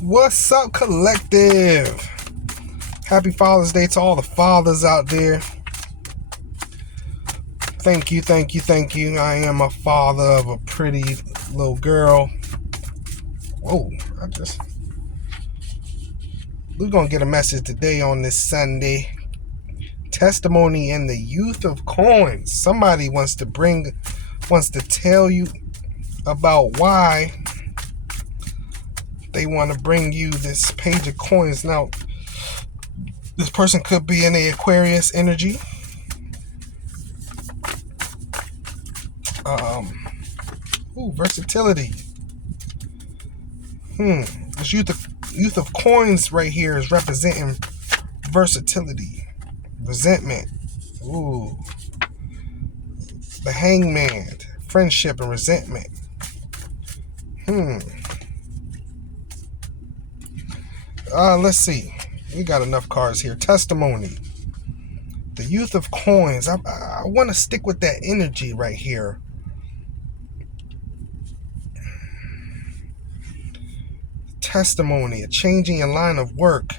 What's up, collective? Happy Father's Day to all the fathers out there. Thank you, thank you, thank you. I am a father of a pretty little girl. Whoa, we're going to get a message today on this Sunday. Testimony in the youth of coins. Somebody wants to tell you about why they want to bring you this page of coins. Now, this person could be in the Aquarius energy. Versatility. This youth of coins right here is representing versatility, resentment. Ooh, the hangman, friendship and resentment. Let's see. We got enough cards here. Testimony. The youth of coins. I want to stick with that energy right here. Testimony, a changing in line of work.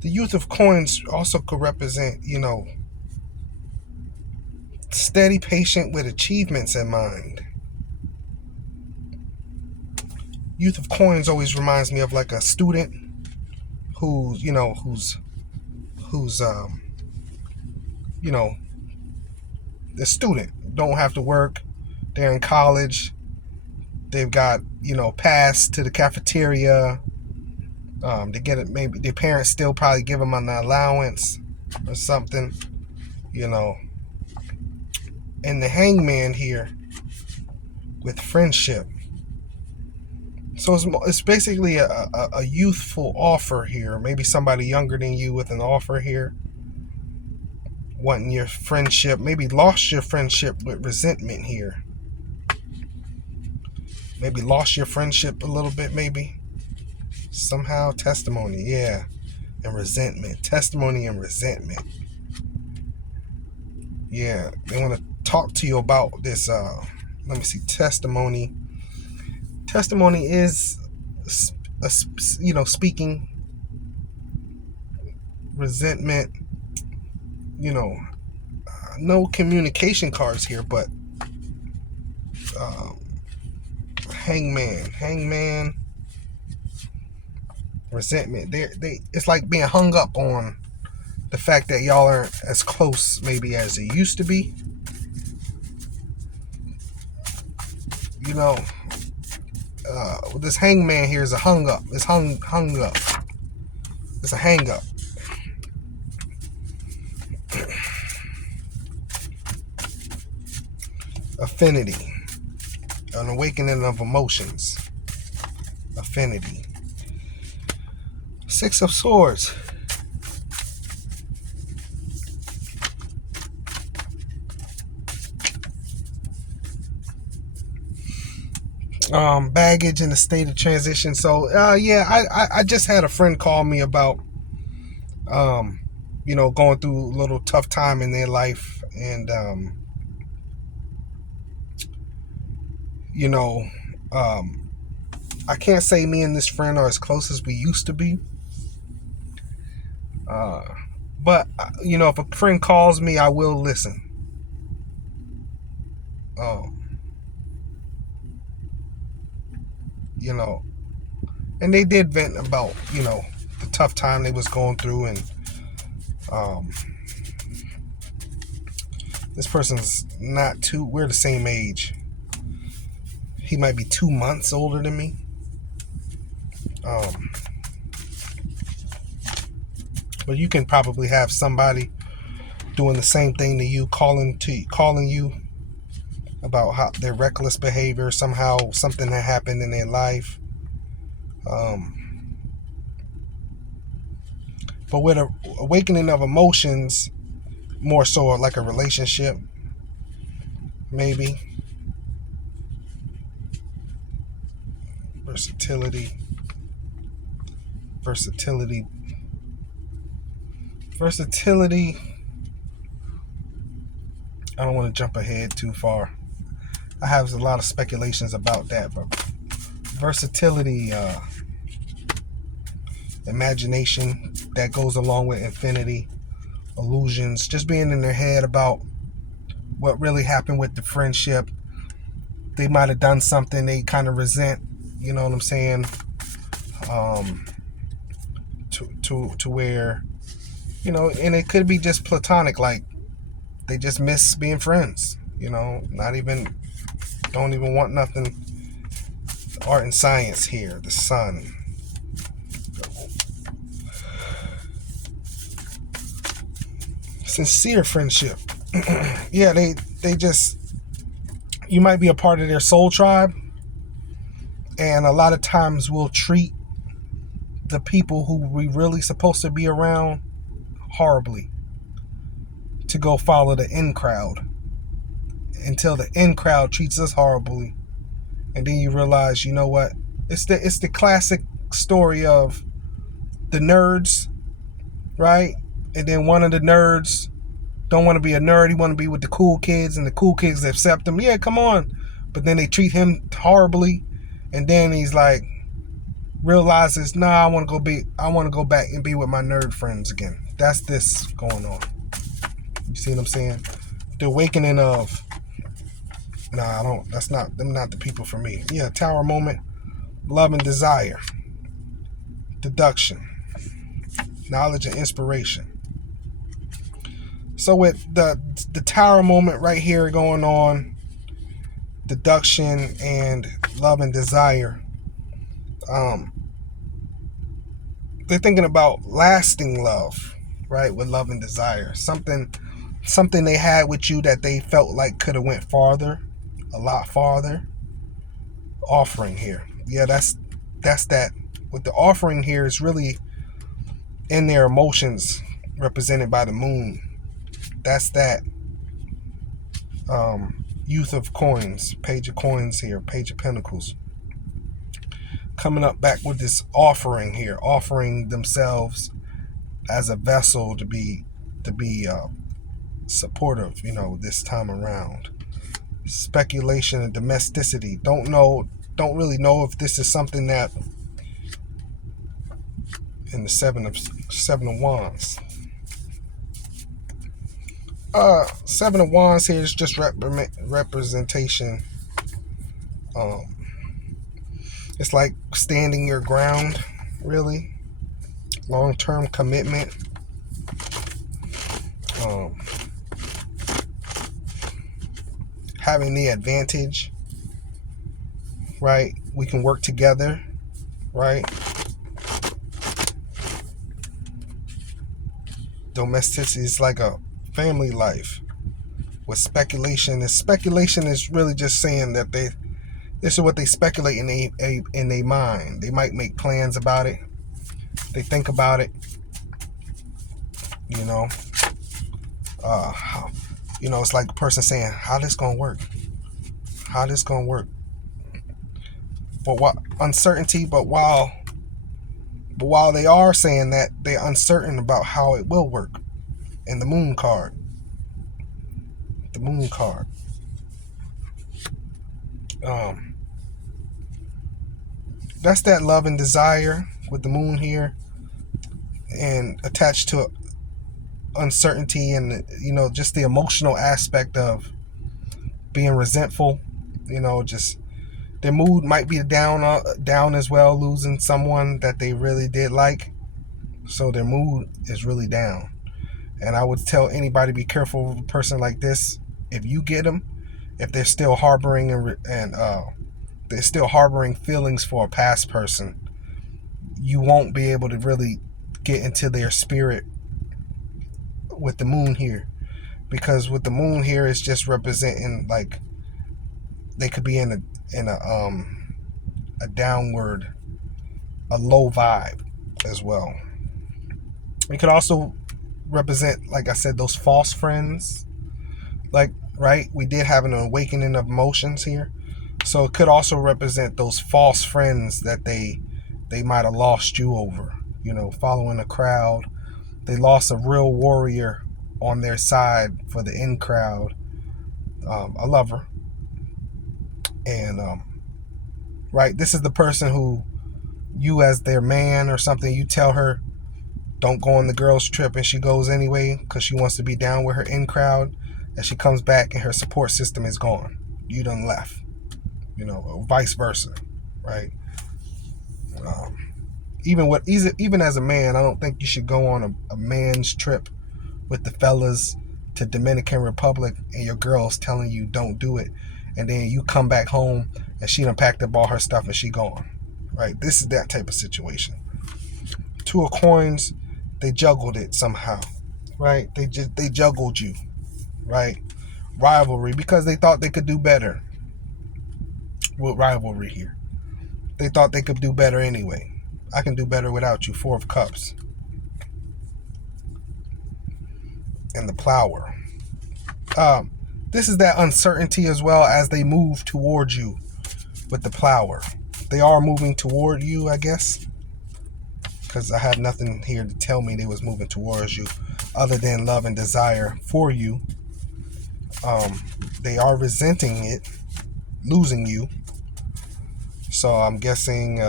The youth of coins also could represent, steady patient with achievements in mind. Youth of coins always reminds me of like a student who's the student don't have to work. They're in college. They've got, pass to the cafeteria. They get it. Maybe their parents still probably give them an allowance or something, And the hangman here with friendship. So it's basically a youthful offer here. Maybe somebody younger than you with an offer here. Wanting your friendship. Maybe lost your friendship with resentment here. Maybe lost your friendship a little bit, maybe. Somehow, testimony, yeah. And resentment. Testimony and resentment. Yeah, they want to talk to you about this. Let me see, testimony. Testimony is, speaking. Resentment. No communication cards here, but hangman, resentment. They it's like being hung up on the fact that y'all aren't as close maybe as it used to be. This hangman here is a hung up. It's hung up. It's a hang up. Affinity. An awakening of emotions. Affinity. Six of Swords. Baggage in a state of transition. So I just had a friend call me about going through a little tough time in their life, and I can't say me and this friend are as close as we used to be, but if a friend calls me, I will listen. And they did vent about the tough time they was going through, and this person's we're the same age. He might be 2 months older than me. But you can probably have somebody doing the same thing to you, calling you about how their reckless behavior, somehow something that happened in their life. But with a awakening of emotions, more so like a relationship, maybe. Versatility. I don't want to jump ahead too far. I have a lot of speculations about that, but versatility imagination that goes along with infinity, illusions, just being in their head about what really happened with the friendship. They might have done something they kind of resent, you know what I'm saying? Um, to where, and it could be just platonic, like they just miss being friends, not even, don't even want nothing. Art and science here, the sun. Sincere friendship. Yeah, they just, you might be a part of their soul tribe, and a lot of times we'll treat the people who we really supposed to be around horribly to go follow the in crowd, until the in crowd treats us horribly, and then you realize, you know what? It's the classic story of the nerds, right? And then one of the nerds don't want to be a nerd. He want to be with the cool kids, and the cool kids accept him. Yeah, come on. But then they treat him horribly, and then he's like, realizes, nah, I want to go back and be with my nerd friends again. That's this going on. You see what I'm saying? The awakening of, nah, I don't. That's not them. Not the people for me. Yeah, tower moment, love and desire, deduction, knowledge and inspiration. So with the tower moment right here going on, deduction and love and desire, they're thinking about lasting love, right? With love and desire, something they had with you that they felt like could have went farther, a lot farther. Offering here, yeah, that's that. With the offering here is really in their emotions, represented by the moon. That's that. Youth of coins, page of coins here, page of pentacles. Coming up back with this offering here, offering themselves as a vessel to be supportive, this time around. Speculation and domesticity. Don't really know if this is something that in the seven of wands. Seven of wands here is just representation. It's like standing your ground, really. Long-term commitment. Having the advantage, right? We can work together, right? Domesticity is like a family life. With speculation is really just saying that this is what they speculate in their mind. They might make plans about it. They think about it. It's like a person saying, "How this gonna work? How this gonna work?" But what uncertainty? But while they are saying that, they're uncertain about how it will work. And the moon card. That's that love and desire with the moon here, and attached to uncertainty and just the emotional aspect of being resentful. Just their mood might be down as well, losing someone that they really did like, so their mood is really down. And I would tell anybody, be careful of a person like this. If you get them, if they're still harboring and they're still harboring feelings for a past person, you won't be able to really get into their spirit with the moon here. Because with the moon here, it's just representing like they could be in a downward, a low vibe as well. It could also represent, like I said, those false friends. Like, right, we did have an awakening of emotions here. So it could also represent those false friends that they might have lost you over, following a crowd. They lost a real warrior on their side for the in crowd, a lover. And right, this is the person who You as their man or something, you tell her don't go on the girls trip and she goes anyway because she wants to be down with her in crowd, and she comes back and her support system is gone. You done left, or vice versa, right? um, even as a man, I don't think you should go on a man's trip with the fellas to Dominican Republic and your girl's telling you don't do it, and then you come back home and she done packed up all her stuff and she gone, right? This is that type of situation. Two of coins, they juggled it somehow, right? They juggled you, right? Rivalry, because they thought they could do better with rivalry here. They thought they could do better anyway. I can do better without you. Four of Cups. And the Plower. This is that uncertainty as well as they move towards you with the Plower. They are moving toward you, I guess, because I had nothing here to tell me they was moving towards you other than love and desire for you. They are resenting it, losing you. So I'm guessing,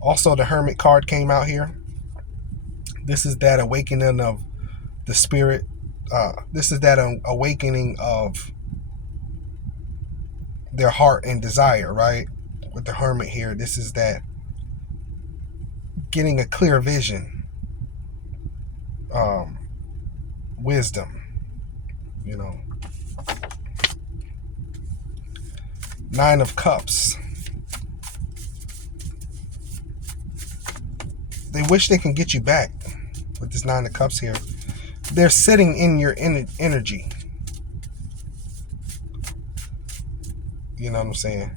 also the Hermit card came out here. This is that awakening of the spirit. This is that awakening of their heart and desire, right? With the Hermit here, this is that getting a clear vision, wisdom, Nine of Cups. They wish they can get you back with this Nine of Cups here. They're sitting in your energy. You know what I'm saying?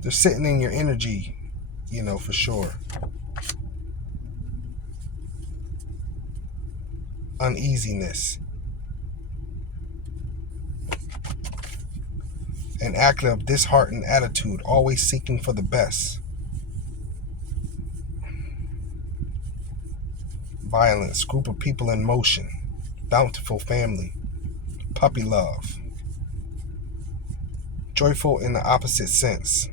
They're sitting in your energy, for sure. Uneasiness. An active, disheartened attitude, always seeking for the best. Violence, group of people in motion. Bountiful family. Puppy love. Joyful in the opposite sense.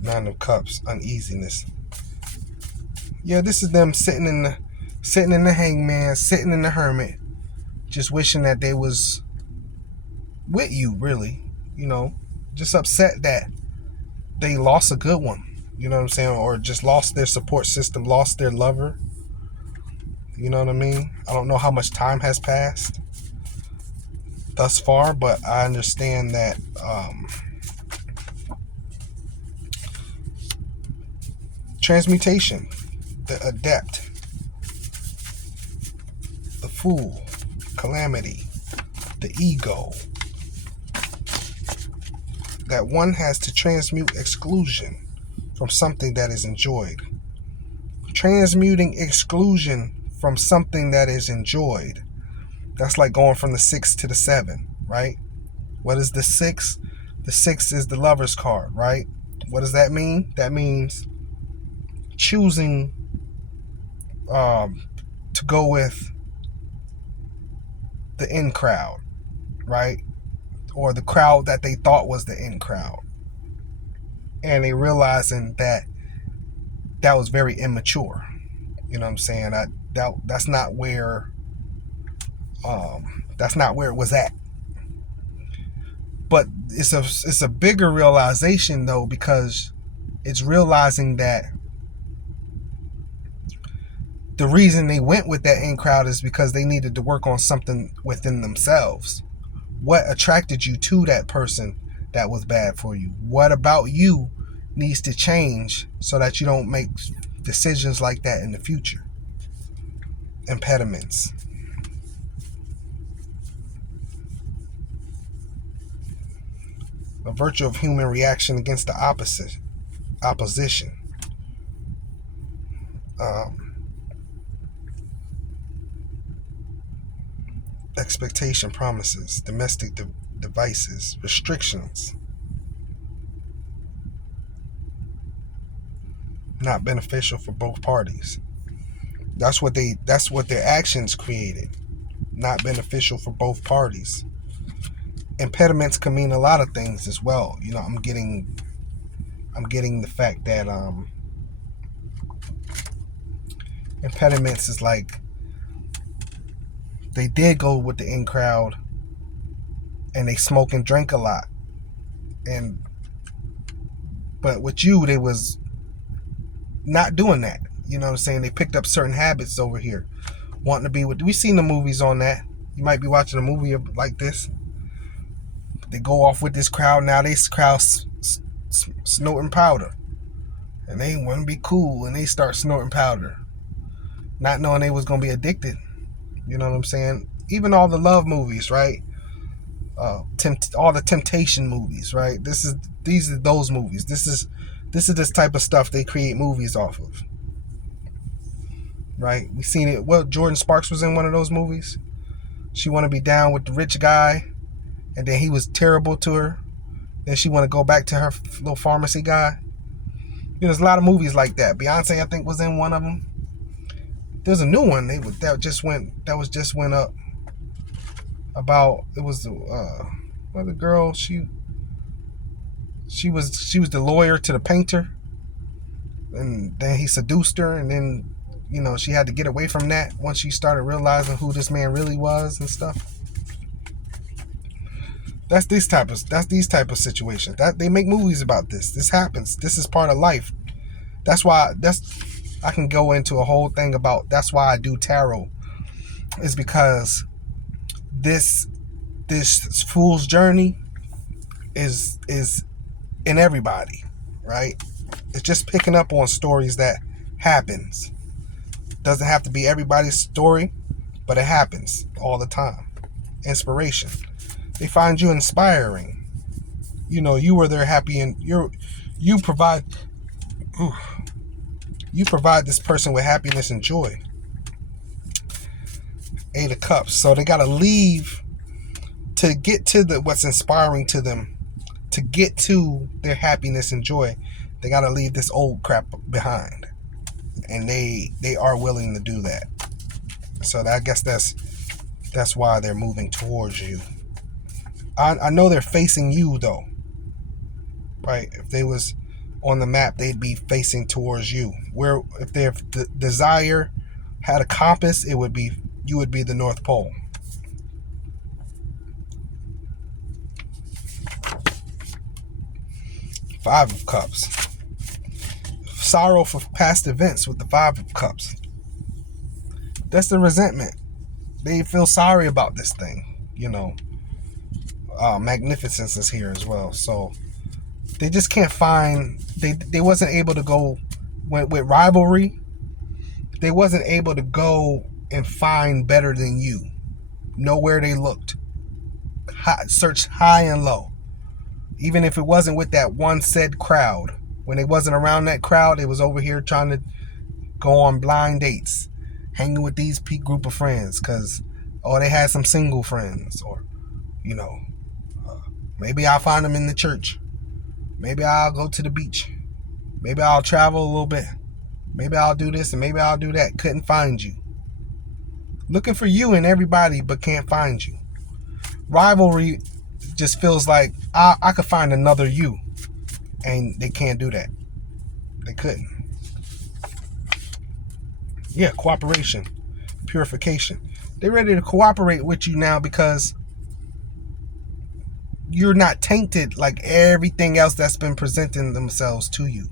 Nine of Cups, uneasiness. Yeah, this is them sitting in the Hangman, sitting in the Hermit, just wishing that they was with you, really. Just upset that they lost a good one. You know what I'm saying? Or just lost their support system, lost their lover. You know what I mean? I don't know how much time has passed thus far, but I understand that transmutation, the Adept, the Fool, Calamity, the Ego. That one has to transmute exclusion from something that is enjoyed. Transmuting exclusion from something that is enjoyed. That's like going from the 6 to the 7, right? What is the 6? The 6 is the Lover's card, right? What does that mean? That means choosing to go with the in crowd, right? Or the crowd that they thought was the in crowd. And they realizing that was very immature. You know what I'm saying? That's not where it was at. But it's a bigger realization though, because it's realizing that the reason they went with that in crowd is because they needed to work on something within themselves. What attracted you to that person that was bad for you? What about you needs to change so that you don't make decisions like that in the future? Impediments. A virtue of human reaction against the opposition. Expectation, promises, domestic devices, restrictions. Not beneficial for both parties. That's what their actions created. Not beneficial for both parties. Impediments can mean a lot of things as well. I'm getting the fact that impediments is like they did go with the in crowd and they smoke and drink a lot. And but with you, they was not doing that. You know what I'm saying? They picked up certain habits over here, wanting to be with. We've seen the movies on that. You might be watching a movie like this. They go off with this crowd. Now this crowd snorting powder, and they want to be cool, and they start snorting powder, not knowing they was gonna be addicted. You know what I'm saying? Even all the love movies, right? All the temptation movies, right? These are those movies. This is this type of stuff they create movies off of, right? We seen it. Well, Jordan Sparks was in one of those movies. She want to be down with the rich guy, and then he was terrible to her. Then she want to go back to her little pharmacy guy. There's a lot of movies like that. Beyonce, I think, was in one of them. There's a new one that just went up about. It was the girl. She was the lawyer to the painter, and then he seduced her, and then she had to get away from that once she started realizing who this man really was and stuff. That's these type of situations. That they make movies about this. This happens. This is part of life. I can go into a whole thing about that's why I do tarot. Is because this fool's journey is in everybody, right? It's just picking up on stories that happens. Doesn't have to be everybody's story, but it happens all the time. Inspiration. They find you inspiring. You are their happy, and you provide this person with happiness and joy. 8 of Cups. So they gotta leave to get to what's inspiring to them, to get to their happiness and joy. They gotta leave this old crap behind, and they are willing to do that. So I guess that's why they're moving towards you. I know they're facing you though, right? If they was on the map, they'd be facing towards you. Where if their desire had a compass, you would be the North Pole. Five of Cups. Sorrow for past events with the Five of Cups. That's the resentment. They feel sorry about this thing, Magnificence is here as well. So they just can't find. They wasn't able to go with rivalry. They wasn't able to go and find better than you. Know where they looked. Searched high and low. Even if it wasn't with that one said crowd. When they wasn't around that crowd, they was over here trying to go on blind dates, hanging with these group of friends, or they had some single friends, or maybe I'll find them in the church. Maybe I'll go to the beach. Maybe I'll travel a little bit. Maybe I'll do this and maybe I'll do that. Couldn't find you. Looking for you and everybody, but can't find you. Rivalry just feels like I could find another you, and they can't do that. They couldn't. Yeah, cooperation, purification. They're ready to cooperate with you now because you're not tainted like everything else that's been presenting themselves to you.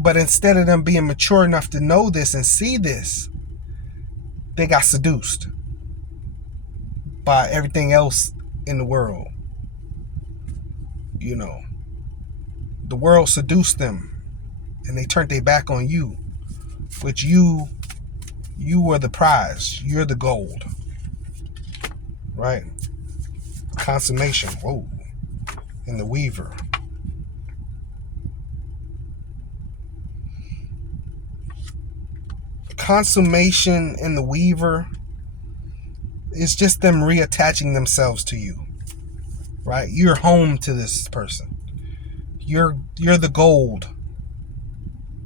But instead of them being mature enough to know this and see this, they got seduced by everything else in the world. The world seduced them, and they turned their back on you, which you were the prize. You're the gold, right? Consummation. Whoa. In the Weaver. Consummation in the Weaver is just them reattaching themselves to you, right? You're home to this person. You're the gold.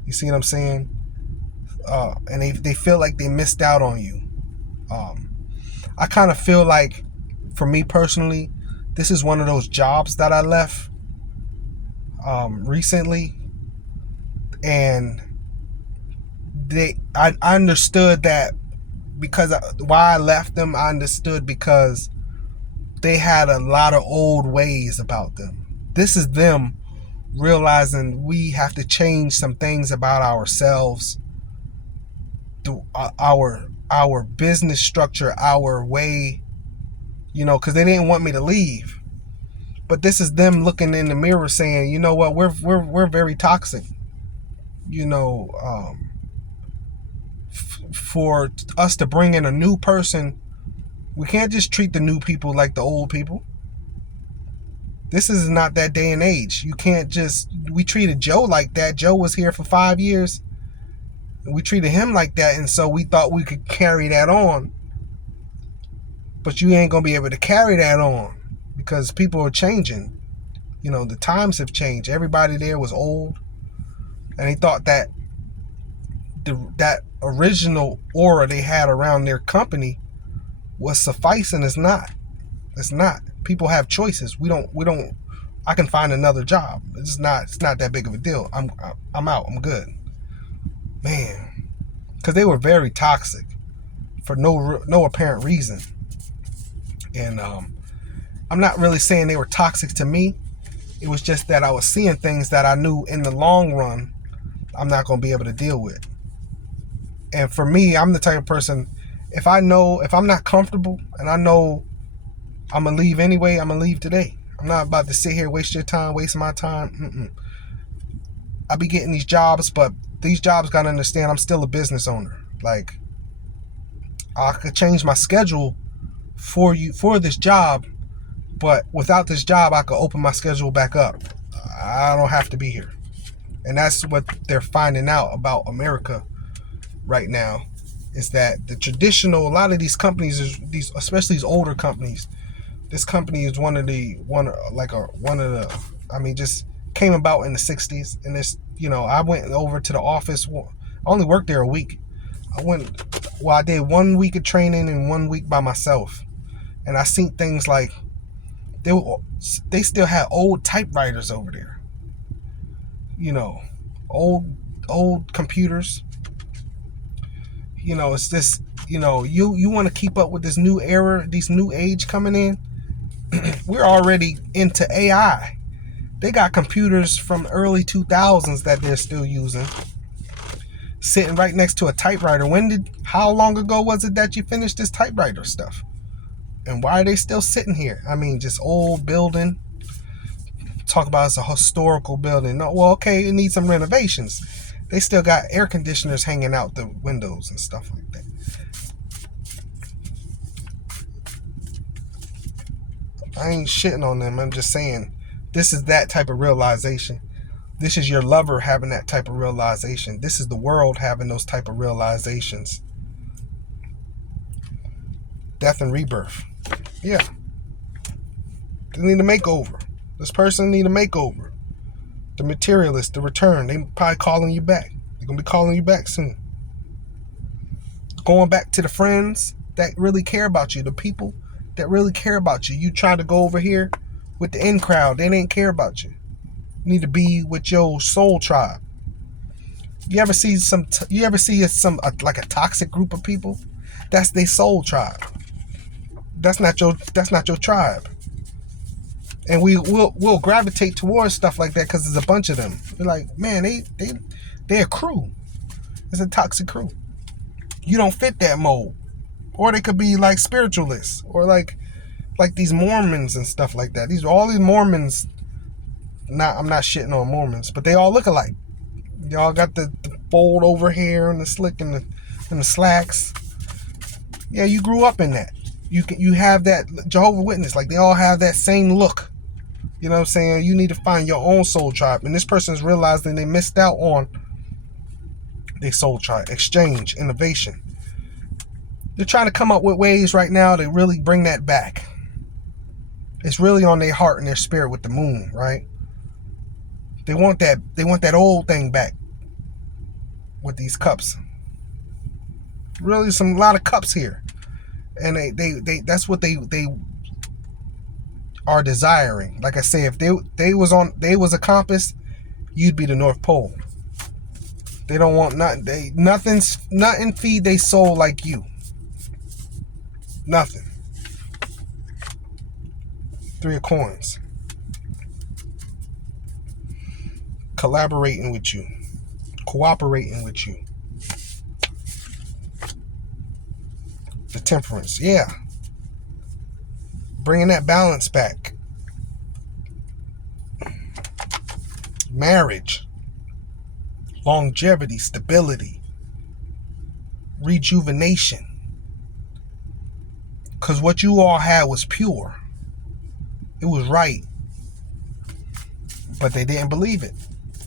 You see what I'm saying? and they feel like they missed out on you. I kind of feel like, for me personally, this is one of those jobs that I left recently, and I understood that because why I left them. I understood because they had a lot of old ways about them. This is them realizing we have to change some things about ourselves, our business structure, our way, because they didn't want me to leave. But this is them looking in the mirror saying, you know what, we're very toxic. For us to bring in a new person, we can't just treat the new people like the old people. This is not that day and age. You can't just, we treated Joe like that. Joe was here for 5 years. We treated him like that, and so we thought we could carry that on. But you ain't going to be able to carry that on because people are changing. The times have changed. Everybody there was old, and they thought that that original aura they had around their company was sufficing. It's not. People have choices. We don't. I can find another job. It's not that big of a deal. I'm out. I'm good. Man, because they were very toxic for no apparent reason. And I'm not really saying they were toxic to me. It was just that I was seeing things that I knew in the long run I'm not going to be able to deal with. And for me, I'm the type of person, if I'm not comfortable and I know I'm going to leave anyway, I'm going to leave today. I'm not about to sit here, waste your time, waste my time. I be getting these jobs, but these jobs got to understand I'm still a business owner. Like, I could change my schedule for this job, but without this job, I could open my schedule back up. I don't have to be here. And that's what they're finding out about America right now, is that the traditional, a lot of these companies, especially these older companies, this company is just came about in the 60s. And this, I went over to the office. I only worked there a week. I did 1 week of training and 1 week by myself. And I seen things like, they still had old typewriters over there. Old computers. It's this, you want to keep up with this new era, these new age coming in. We're already into AI. They got computers from early 2000s that they're still using, sitting right next to a typewriter. How long ago was it that you finished this typewriter stuff? And why are they still sitting here? I mean, just old building. Talk about it's a historical building. No, well, okay, it needs some renovations. They still got air conditioners hanging out the windows and stuff like that. I ain't shitting on them. I'm just saying, this is that type of realization. This is your lover having that type of realization. This is the world having those type of realizations. Death and rebirth. Yeah. They need a makeover. This person need a makeover. The materialist, the return. They probably calling you back. They're going to be calling you back soon. Going back to the friends that really care about you. The people that really care about you. You try to go over here with the in crowd. They didn't care about you. You need to be with your soul tribe. You ever see like a toxic group of people? That's their soul tribe. That's not your tribe. And we'll gravitate towards stuff like that because there's a bunch of them. We're like, man, they're a crew. It's a toxic crew. You don't fit that mold. Or they could be like spiritualists, or like these Mormons and stuff like that. All these Mormons. I'm not shitting on Mormons, but they all look alike. They all got the fold over hair and the slick and the slacks. Yeah, you grew up in that. You have that Jehovah's Witness. Like, they all have that same look. You know what I'm saying? You need to find your own soul tribe. And this person's realizing they missed out on their soul tribe. Exchange, innovation. They're trying to come up with ways right now to really bring that back. It's really on their heart and their spirit with the moon, right? They want that old thing back with these cups. really some lot of cups here, and they that's what they are desiring. Like I say, if they was a compass, you'd be the North Pole. They don't want nothing feed they soul like you. Nothing. Three of coins. Collaborating with you. Cooperating with you. The Temperance. Yeah. Bringing that balance back. Marriage. Longevity. Stability. Rejuvenation. Because what you all had was pure. It was right. But they didn't believe it.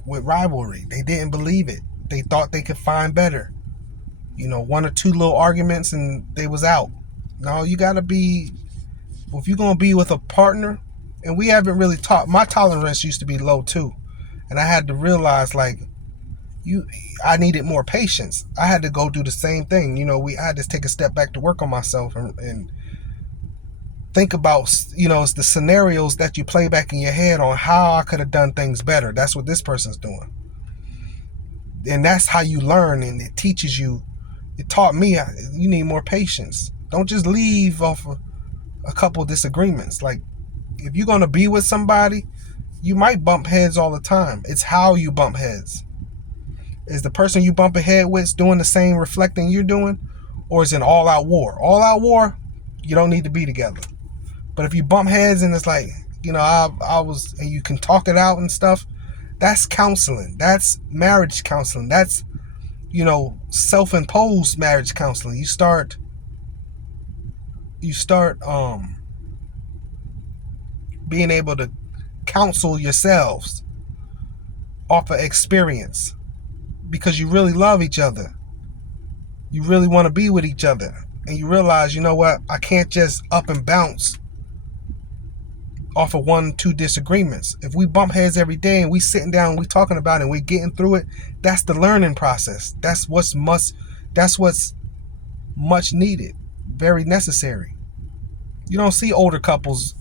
With rivalry, they didn't believe it. They thought they could find better. You know, one or two little arguments and they was out. No, you gotta be, if you're gonna be with a partner, and we haven't really taught, my tolerance used to be low too. And I had to realize, like, I needed more patience. I had to go do the same thing. You know, I had to take a step back to work on myself and think about, you know, it's the scenarios that you play back in your head on how I could have done things better. That's what this person's doing. And that's how you learn, and it teaches you. It taught me you need more patience. Don't just leave off a couple of disagreements. Like, if you're going to be with somebody, you might bump heads all the time. It's how you bump heads. Is the person you bump a head with doing the same reflecting you're doing? Or is it an all-out war? All-out war, you don't need to be together. But if you bump heads and it's like, you know, I was, and you can talk it out and stuff, that's counseling. That's marriage counseling. That's, you know, self-imposed marriage counseling. You start being able to counsel yourselves off of experience, because you really love each other. You really want to be with each other. And you realize, you know what, I can't just up and bounce off of 1-2 disagreements. If we bump heads every day and we sitting down and we talking about it and we getting through it, that's the learning process. That's what's much needed, very necessary. You don't see older couples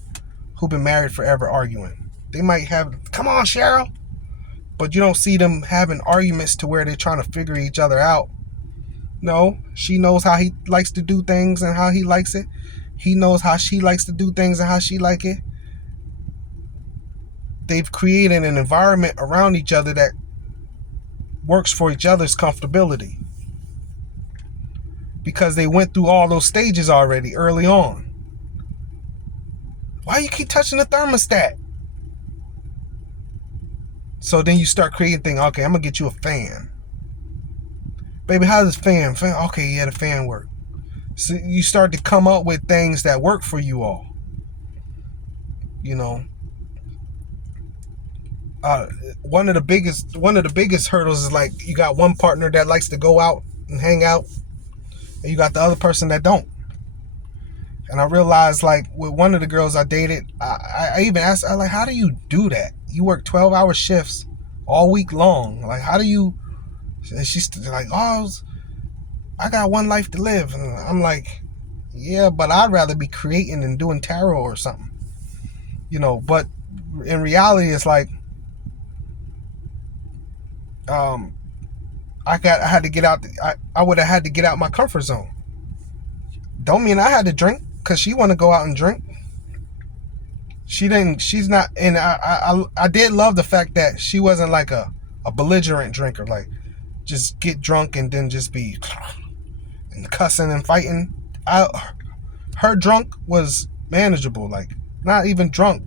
who've been married forever arguing. They might have, come on, Cheryl, but you don't see them having arguments to where they're trying to figure each other out. No, she knows how he likes to do things and how he likes it. He knows how she likes to do things and how she like it. They've created an environment around each other that works for each other's comfortability, because they went through all those stages already early on. Why you keep touching the thermostat? So then you start creating things. Okay, I'm gonna get you a fan. Baby, how does fan? Okay, yeah, the fan work. So you start to come up with things that work for you all. You know, one of the biggest hurdles is, like, you got one partner that likes to go out and hang out, and you got the other person that don't. And I realized, like, with one of the girls I dated, I even asked, I like, how do you do that? You work 12-hour shifts all week long. Like, how do you? And she's like, oh, I got one life to live. And I'm like, yeah, but I'd rather be creating and doing tarot or something. You know, but in reality, it's like, I had to get out. I would have had to get out my comfort zone. Don't mean I had to drink, because she want to go out and drink. She didn't. She's not. And I did love the fact that she wasn't like a belligerent drinker, like just get drunk and then just be and cussing and fighting. Her drunk was manageable, like not even drunk.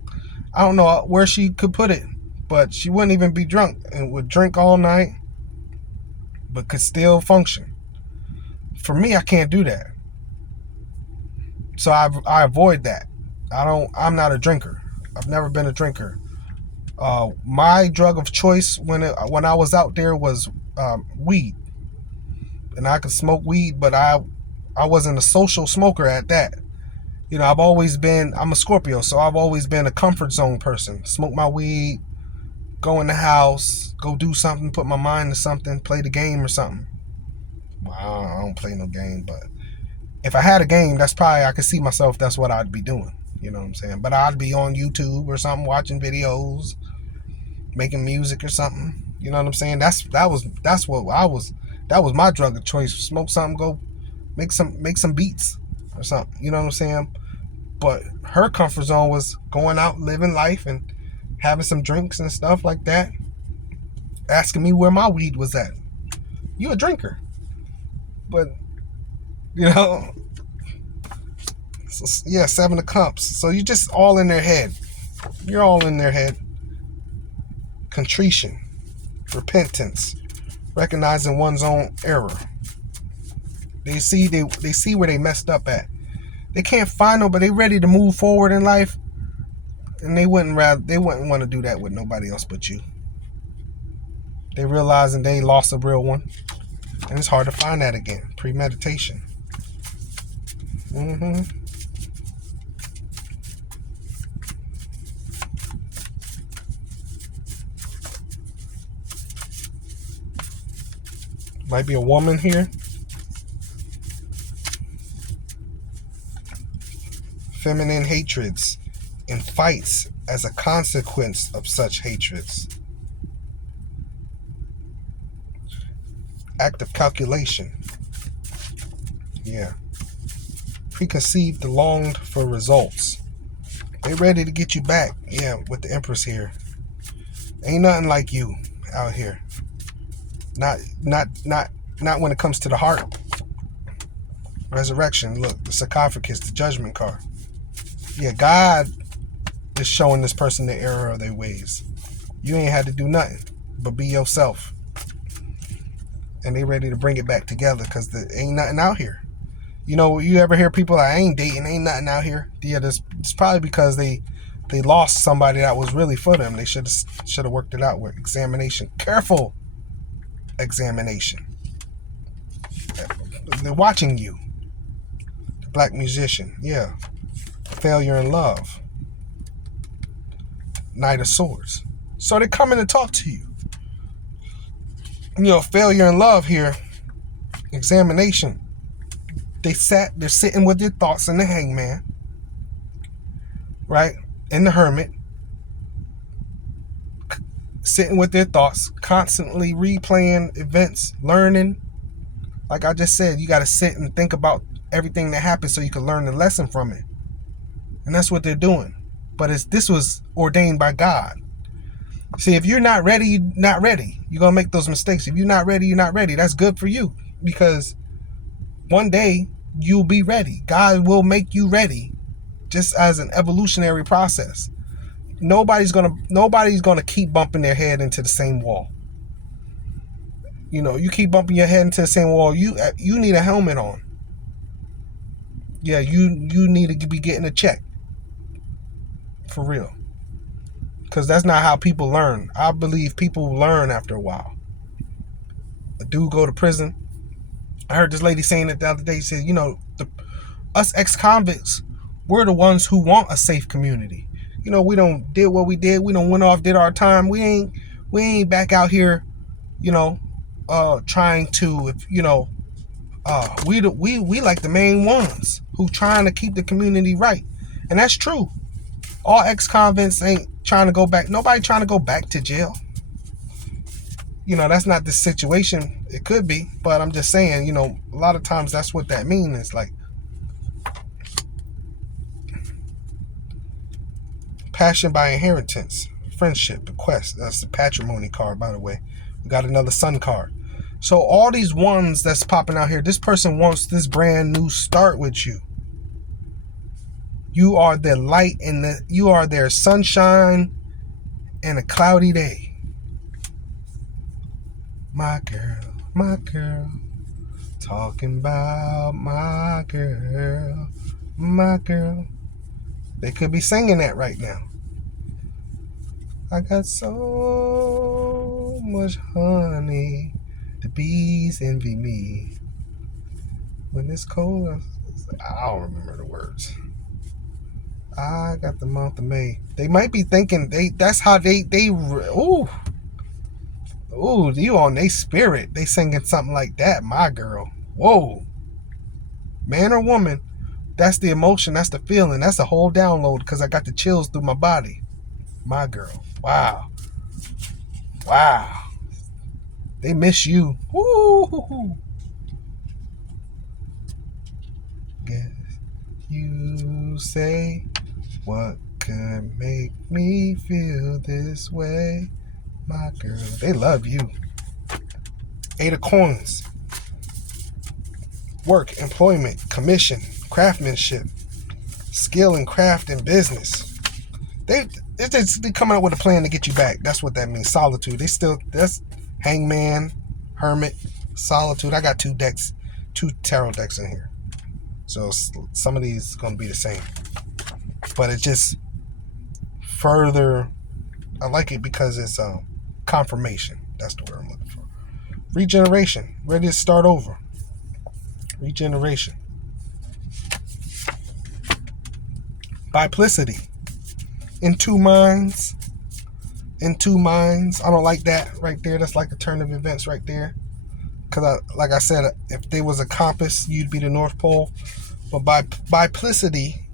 I don't know where she could put it, but she wouldn't even be drunk and would drink all night, but could still function. For me, I can't do that. So I avoid that. I'm not a drinker. I've never been a drinker. My drug of choice when I was out there was weed. And I could smoke weed, but I wasn't a social smoker at that. You know, I'm a Scorpio, so I've always been a comfort zone person. Smoke my weed, go in the house, go do something, put my mind to something, play the game or something. Well, I don't play no game, but if I had a game, that's probably, I could see myself, that's what I'd be doing. You know what I'm saying? But I'd be on YouTube or something, watching videos, making music or something. You know what I'm saying? That's what I was. That was my drug of choice. Smoke something, go make some beats or something. You know what I'm saying? But her comfort zone was going out, living life, and having some drinks and stuff like that. Asking me where my weed was at. You a drinker, but you know, so, yeah, 7 of cups. So you just all in their head. You're all in their head. Contrition, repentance, recognizing one's own error. They see where they messed up at. They can't find them, but they ready to move forward in life, and they wouldn't want to do that with nobody else but you. They realizing they lost a real one, and it's hard to find that again. Premeditation. Might be a woman here. Feminine hatreds and fights as a consequence of such hatreds. Act of calculation. Yeah. Preconceived the longed for results. They ready to get you back. Yeah, with the Empress here. Ain't nothing like you out here. Not when it comes to the heart. Resurrection. Look, the sarcophagus, the judgment card. Yeah, God is showing this person the error of their ways. You ain't had to do nothing but be yourself. And they ready to bring it back together because there ain't nothing out here. You know, you ever hear people like, I ain't dating, ain't nothing out here? Yeah, it's probably because they lost somebody that was really for them. They should have worked it out with examination. Careful examination. They're watching you. The black musician, yeah. Failure in love. Knight of Swords. So they're coming to talk to you. You know, failure in love here. Examination. They're sitting with their thoughts in the hangman. Right? In the hermit. Sitting with their thoughts. Constantly replaying events. Learning. Like I just said, you got to sit and think about everything that happened so you can learn the lesson from it. And that's what they're doing. But this was ordained by God. See, if you're not ready, you're not ready. You're going to make those mistakes. If you're not ready, you're not ready. That's good for you. Because one day, you'll be ready. God will make you ready. Just as an evolutionary process. Nobody's gonna keep bumping their head into the same wall. You know, you keep bumping your head into the same wall. You need a helmet on. Yeah, you need to be getting a check. For real. Because that's not how people learn. I believe people learn after a while. A dude go to prison. I heard this lady saying it the other day. She said, you know, us ex-convicts, we're the ones who want a safe community. You know, we don't did what we did. We don't went off, did our time. We ain't back out here, you know, trying to, you know, we like the main ones who trying to keep the community right. And that's true. All ex-convicts ain't trying to go back. Nobody trying to go back to jail. You know, that's not the situation. It could be, but I'm just saying, you know, a lot of times that's what that means. It's like passion by inheritance, friendship, bequest. That's the patrimony card, by the way. We got another sun card. So all these ones that's popping out here, this person wants this brand new start with you. You are their light you are their sunshine in a cloudy day. My girl, talking about my girl. They could be singing that right now. I got so much honey, the bees envy me. When it's cold, I don't remember the words. I got the month of May. They might be thinking that's how they ooh. Ooh, you on they spirit. They singing something like that, my girl. Whoa. Man or woman, that's the emotion, that's the feeling, that's the whole download because I got the chills through my body. My girl. Wow. Wow. They miss you. Woo. Guess you say what could make me feel this way? My girl. They love you. Eight of Coins. Work, employment, commission, craftsmanship, skill and craft and business. They come out with a plan to get you back. That's what that means. Solitude. That's Hangman, Hermit, Solitude. I got 2 tarot decks in here. So some of these are going to be the same. But it just further, I like it because it's confirmation. That's the word I'm looking for. Regeneration. Ready to start over. Regeneration. Biplicity. In two minds. I don't like that right there. That's like a turn of events right there. Because, like I said, if there was a compass, you'd be the North Pole. But by biplicity,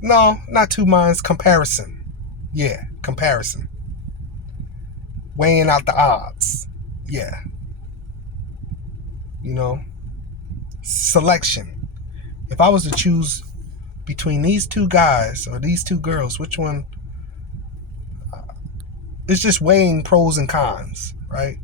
no, not two minds, comparison. Yeah, comparison. Weighing out the odds. Yeah. Selection. If I was to choose between these 2 guys or these 2 girls, which one? It's just weighing pros and cons, right?